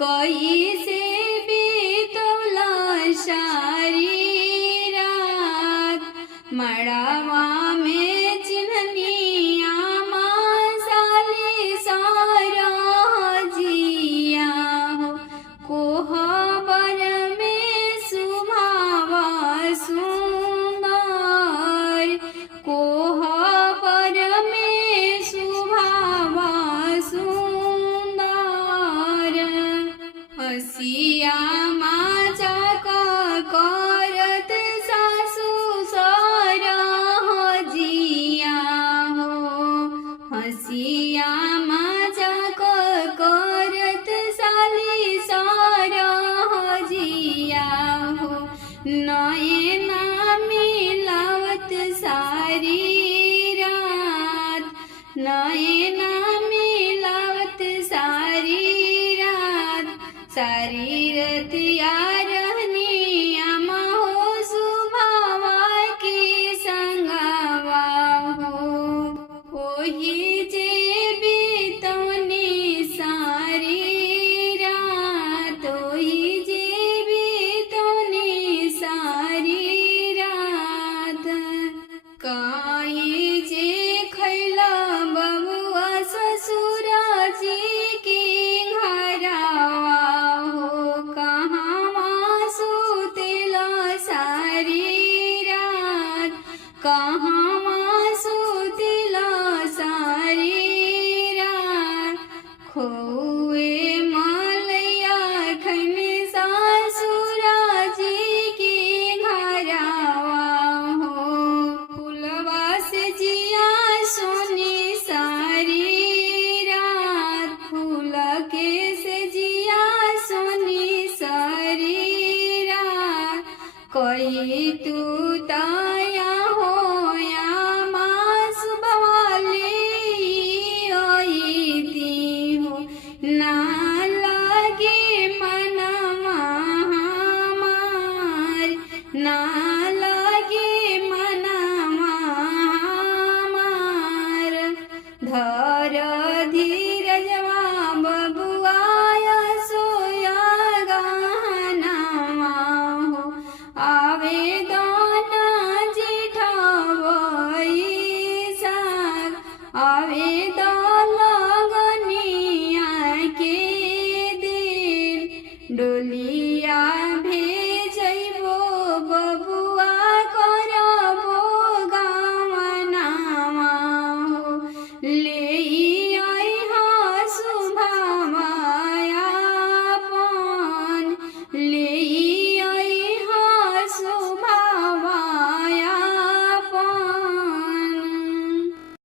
कैसे बीतवला सारी रात मड़वा में चिन्हनिया साली सारा जिया हो कोहबर में सुभावा सुंदर कोहबर में सुभावा सुंदर हसिया माझा करत सासू सारा जिया हो हसिया माझा करत साली सारा जिया हो नयना मिलावत सारी रात नयना मिलावत सारी रात सारी रतिया रहनी अमा हो सुभावा की संगवा हो ओही जे बीतवनी सारी रात ओही जे बीतवनी सारी रात काई जे खैला बबुआ ससुरा जी की घरवा हो कहाँ सुतेला सारी रात कहाँ सुतेला सारी रात खोए मलैया खैने ससुरा जी की घरवा हो फुलवा से जिया सोनी सारी रात फूल के से जिया सोनी सारी रात कोई तू ताया हो या मास बवाले आई दी हो ना लगे मनवा हमार ना लगे मनवा हमार धर